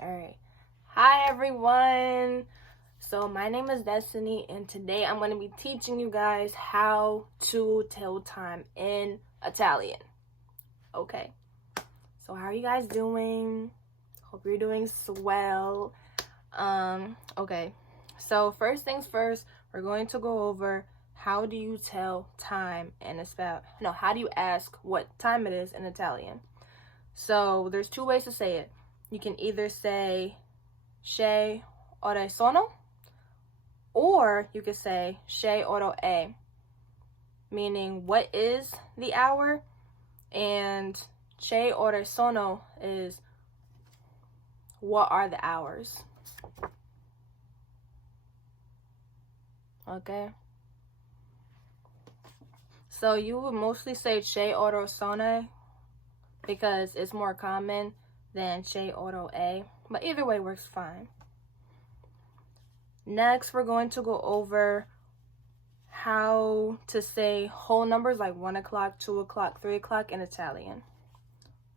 Alright. Hi everyone. So my name is Destiny and today I'm going to be teaching you guys how to tell time in Italian. Okay. So how are you guys doing? Hope you're doing swell. Okay. So first things first, we're going to go over how do you tell time in how do you ask what time it is in Italian? So there's two ways to say it. You can either say "che ore sono," or you could say "che ore è," meaning what is the hour, and "che ore sono" is what are the hours. Okay. So you would mostly say "che ore sono" because it's more common than "che ore è," but either way works fine. Next, we're going to go over how to say whole numbers like 1 o'clock, 2 o'clock, 3 o'clock in Italian.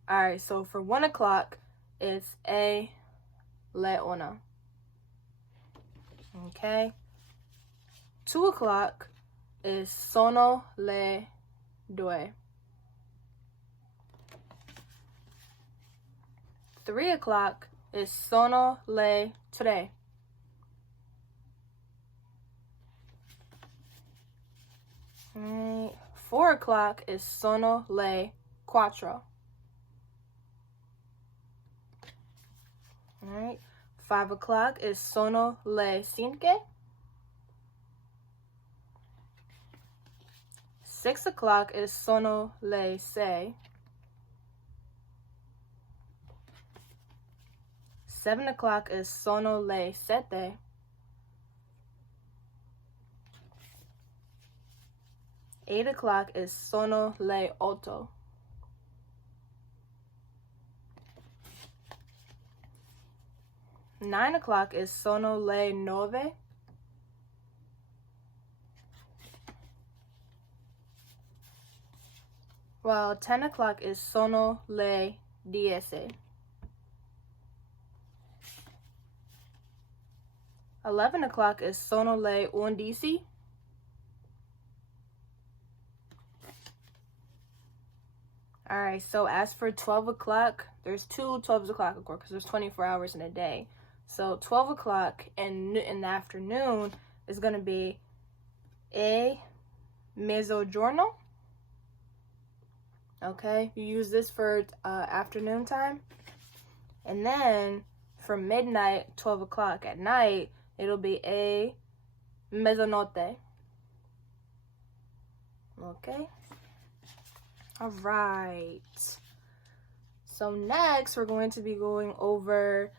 Alright, so for 1 o'clock, it's è le una. Okay. 2 o'clock is sono le due. 3 o'clock is sono le tre. Alright. 4 o'clock is sono le quattro. Alright. 5 o'clock is sono le cinque. 6 o'clock is sono le sei. 7 o'clock is sono le sette. 8 o'clock is sono le otto. 9 o'clock is sono le nove. 10 o'clock is sono le dieci. 11 o'clock is sono le undici. Alright, so as for 12 o'clock, there's two 12 o'clock, of course, because there's 24 hours in a day. So 12 o'clock in the afternoon is going to be è mezzogiorno. Okay, you use this for afternoon time. And then for midnight, 12 o'clock at night, it'll be è mezzanotte. Okay. All right. So next, we're going to be going over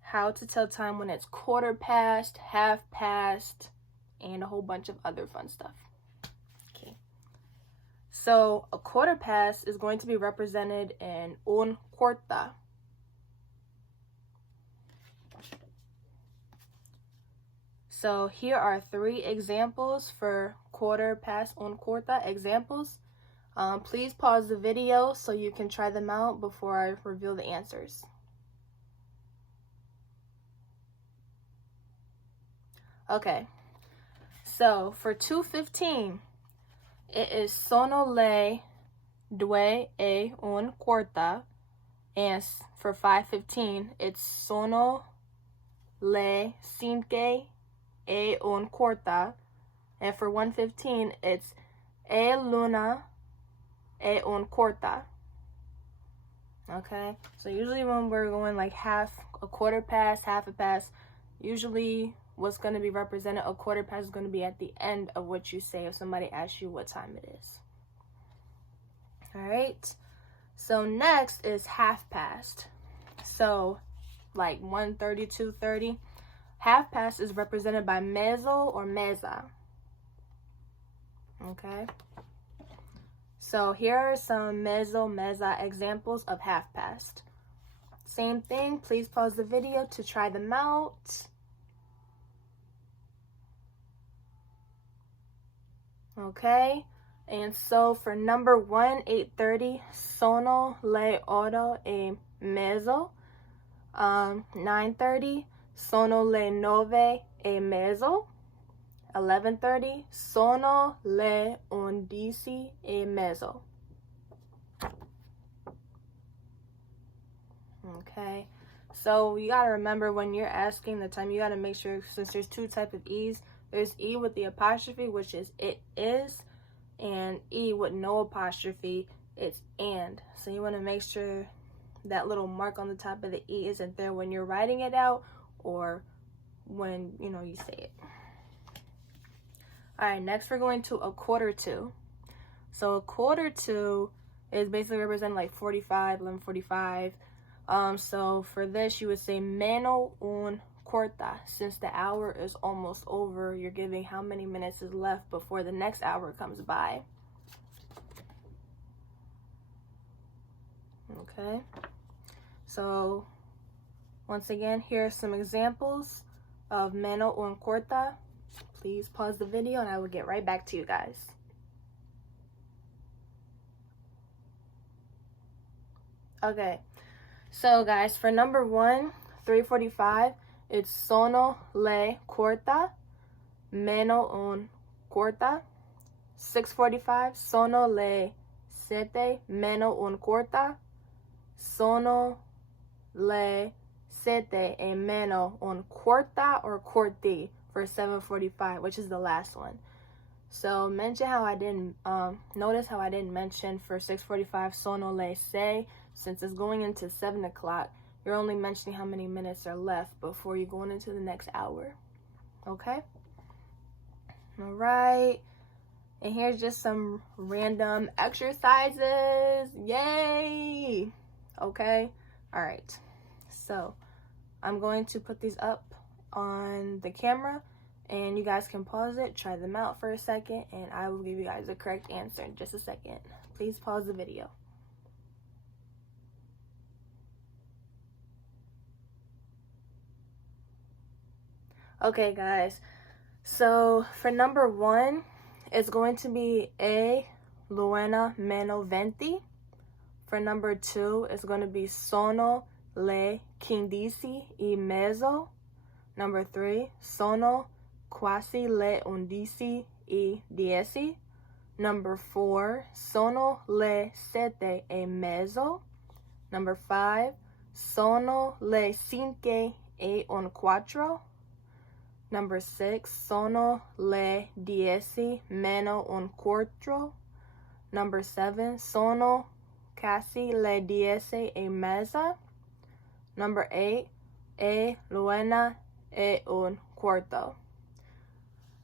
how to tell time when it's quarter past, half past, and a whole bunch of other fun stuff. Okay. So a quarter past is going to be represented in un quarta. So here are 3 examples for quarter past un quarta examples. Please pause the video so you can try them out before I reveal the answers. Okay, so for 2:15, it is sono le due e un quarta, and for 5:15, it's sono le cinque e un quarta, and for 1:15, it's è l'una e un quarta. Okay, so usually when we're going like a quarter past, half a past, usually what's going to be represented, a quarter past is going to be at the end of what you say if somebody asks you what time it is. All right, so next is half past. So like 1:30, 2:30. Half past is represented by mezzo or mezza. Okay. So here are some mezza examples of half past. Same thing, please pause the video to try them out. Okay, and so for number 1, 8:30, sono le otto e mezzo. 9:30, sono le 9:30. 11:30, sono le 11:30. Okay, so you gotta remember when you're asking the time, you gotta make sure, since there's two types of E's, there's E with the apostrophe, which is it is, and E with no apostrophe, it's and. So you want to make sure that little mark on the top of the E isn't there when you're writing it out or when you say it. All right, next we're going to a quarter to. So a quarter to is basically representing like 45, 11:45. So for this, you would say meno un quarta. Since the hour is almost over, you're giving how many minutes is left before the next hour comes by. Okay. So once again, here are some examples of meno un quarta. Please pause the video and I will get right back to you guys. Okay. So guys, for number 1, 3:45, it's sono le quarta, meno un quarta. 6:45, sono le 7, meno un quarta. Sono le 7 e meno un quarta or quarti for 7:45, which is the last one. So mention how I didn't notice how I didn't mention for 6:45 sono le 6. Since it's going into 7 o'clock, you're only mentioning how many minutes are left before you're going into the next hour. Okay? All right. And here's just some random exercises. Yay! Okay? All right. So I'm going to put these up on the camera, and you guys can pause it, try them out for a second, and I will give you guys the correct answer in just a second. Please pause the video. Okay, guys, so for number 1, it's going to be e l'una meno 20. For number 2, it's going to be sono le 15:30. Number 3, sono quasi le 11:10. Number 4, sono le 7:30. Number 5, sono le 5:15. Number 6, sono le 10 meno un quarto. Number 7, sono casi le 10:30. Number 8, e l'una e un quarto.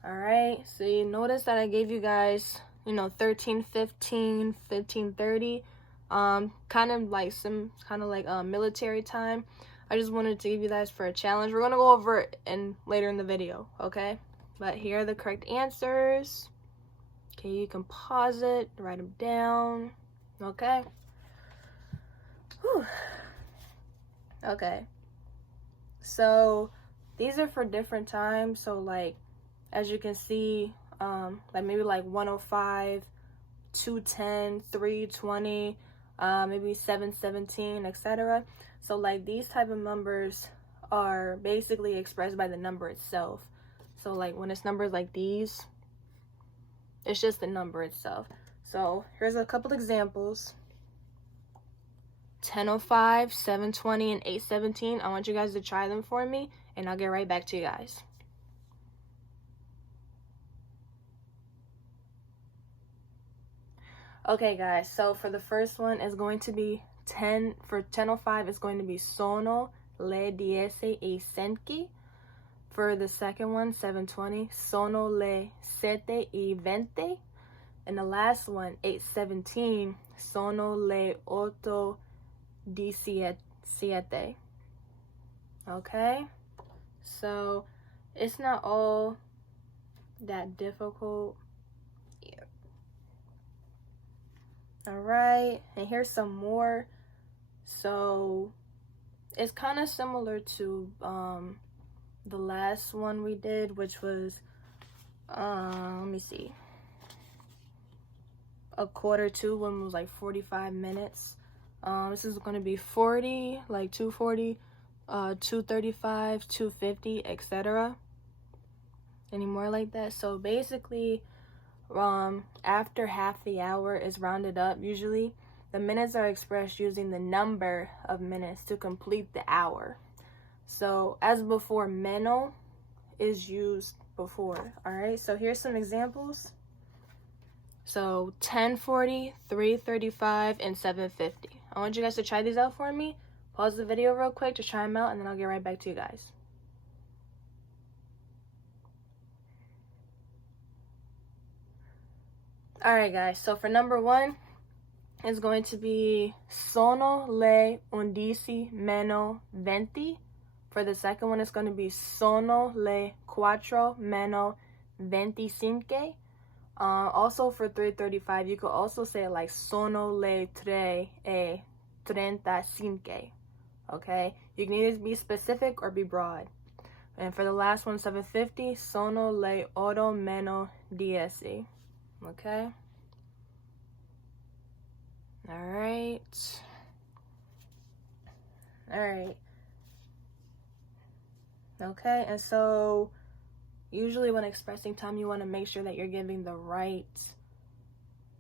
Alright, so you notice that I gave you guys, 13, 15, 15:30. Kind of like military time. I just wanted to give you guys for a challenge. We're going to go over it later in the video, okay? But here are the correct answers. Okay, you can pause it, write them down, okay? Whew. Okay. So these are for different times. So like, as you can see, like maybe like 1:05, 2:10, 3:20, maybe 7:17, etc. So like these type of numbers are basically expressed by the number itself. So like when it's numbers like these, it's just the number itself. So here's a couple examples. 10:05, 7:20, and 8:17. I want you guys to try them for me, and I'll get right back to you guys. Okay, guys, so for the first one, it's going to be 10:05, it's going to be sono le 10:20. For the second one, 7:20, sono le 7:20. And the last one, 8:17, sono le 8:17. Okay, so it's not all that difficult. Yeah. All right, and here's some more. So it's kind of similar to the last one we did, which was let me see, a quarter to, one was like 45 minutes. This is going to be 40, like 2:40, 2:35, 2:50, etc. Any more like that? So basically, after half the hour is rounded up, usually the minutes are expressed using the number of minutes to complete the hour. So as before, meno is used before. All right, so here's some examples. So 10:40, 3:35, and 7:50. I want you guys to try these out for me. Pause the video real quick to try them out, and then I'll get right back to you guys. Alright guys, so for number 1, it's going to be sono le 11 meno 20. For the second one, it's going to be sono le 4 meno 25. Also for 3:35, you could also say it like sono le 3 e 35. Okay, you can either be specific or be broad. And for the last one, 7:50, sono le 8 meno 10. Okay. All right. Okay, and so usually when expressing time, you want to make sure that you're giving the right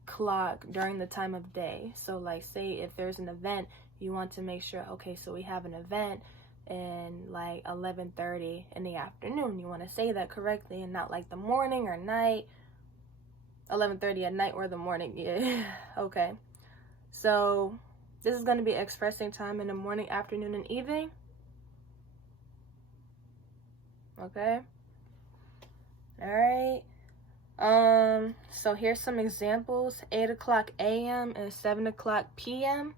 clock during the time of day. So like, say if there's an event, you want to make sure, okay, so we have an event in like 11:30 in the afternoon. You want to say that correctly and not like the morning or night. 11:30 at night or the morning. Yeah. Okay, so this is going to be expressing time in the morning, afternoon, and evening. Okay. All right. So here's some examples. 8 o'clock a.m. and 7 o'clock p.m.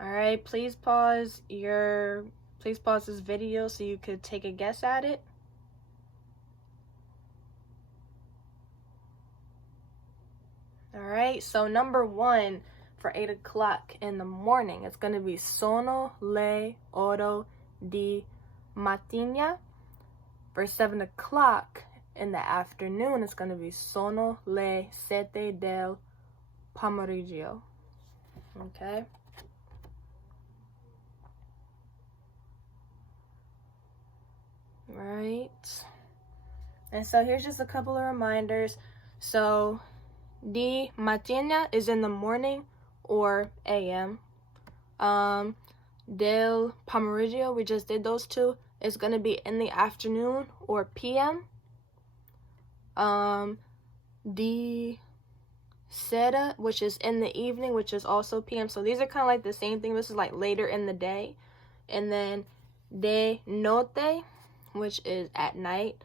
All right, please pause this video so you could take a guess at it. All right, so number 1 for 8 o'clock in the morning, it's going to be sono le 8 di mattina. For 7 o'clock in the afternoon, it's going to be sono le 7 del pomeriggio. Okay. Right. And so here's just a couple of reminders. So di mattina is in the morning or a.m. Del pomeriggio, we just did those two, is going to be in the afternoon or p.m. Di sera, which is in the evening, which is also p.m. So these are kind of like the same thing. This is like later in the day. And then de notte, which is at night.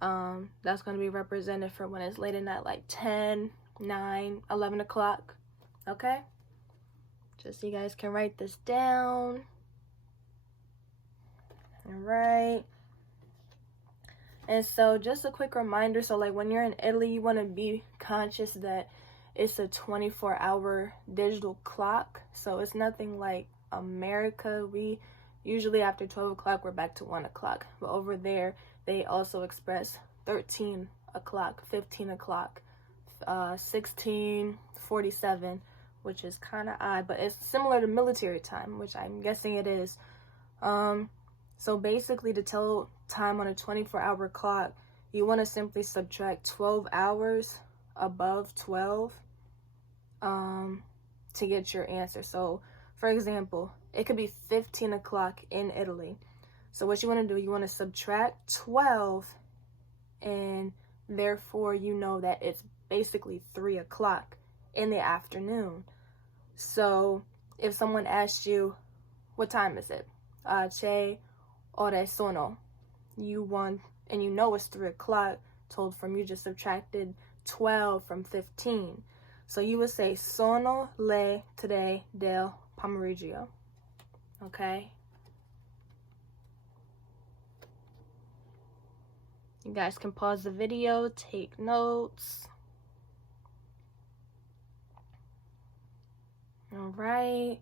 That's going to be represented for when it's late at night, like 10, 9, 11 o'clock. Okay? Just so you guys can write this down. All right. And so just a quick reminder, so like when you're in Italy, you want to be conscious that it's a 24-hour digital clock. So it's nothing like America. We usually after 12 o'clock, we're back to 1 o'clock. But over there, they also express 13 o'clock, 15 o'clock, 16:47, which is kind of odd, but it's similar to military time, which I'm guessing it is. So basically, to tell time on a 24-hour clock, you want to simply subtract 12 hours above 12 to get your answer. So, for example, it could be 15 o'clock in Italy. So what you want to do, you want to subtract 12, and therefore you know that it's basically 3 o'clock in the afternoon. So if someone asks you, what time is it? Che ore sono? You want, and you know it's 3 o'clock, told from you just subtracted 12 from 15. So you would say sono le 3 del pomeriggio. Okay? You guys can pause the video, take notes. All right.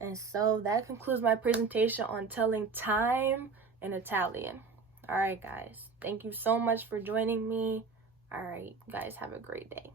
And so that concludes my presentation on telling time in Italian. All right, guys. Thank you so much for joining me. All right, guys, have a great day.